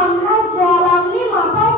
আমরা জল আপনি মাথায়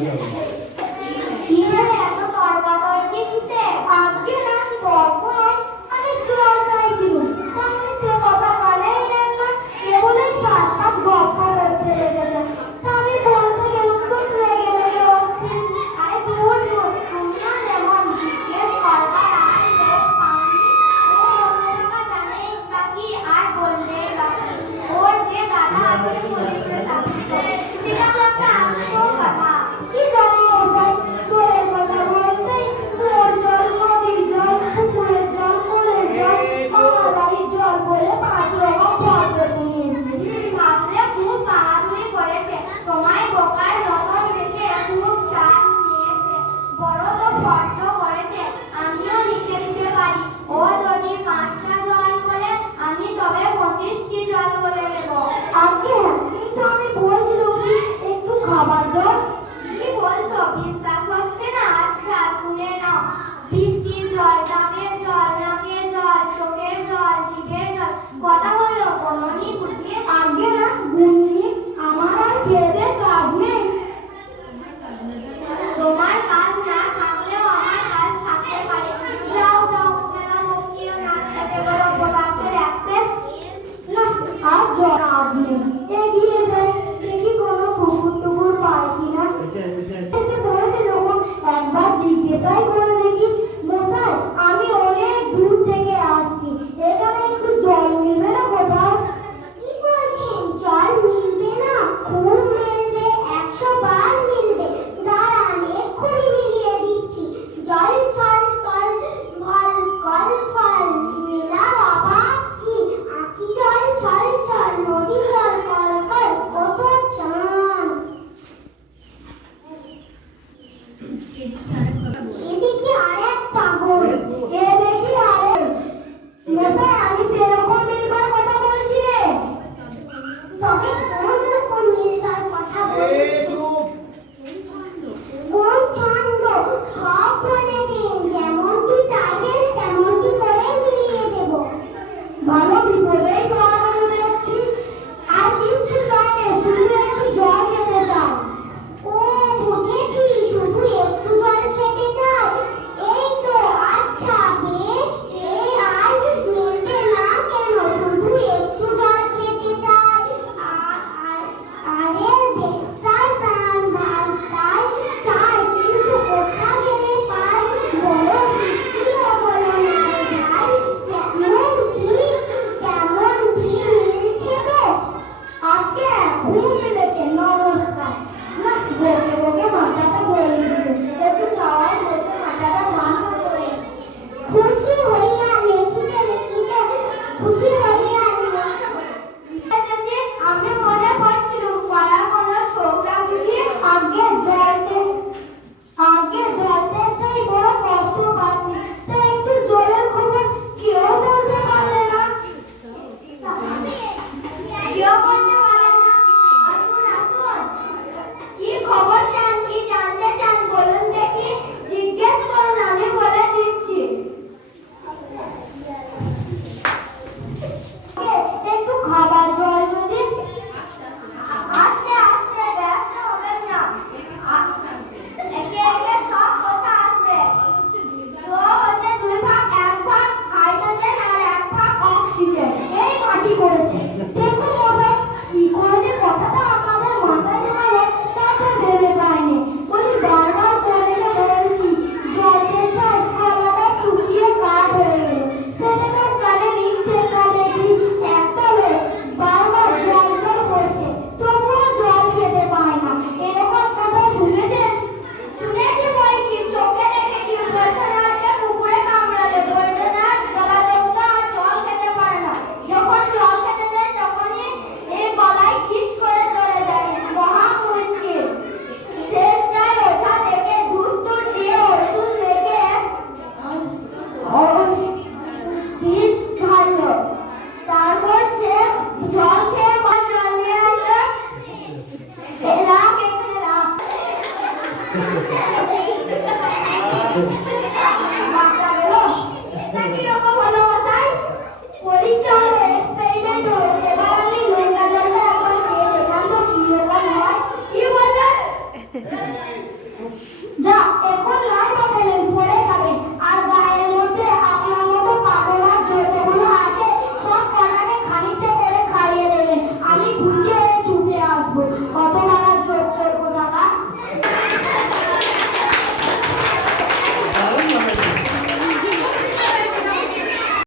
vuelta. এদিকে আরেকটা পাগল।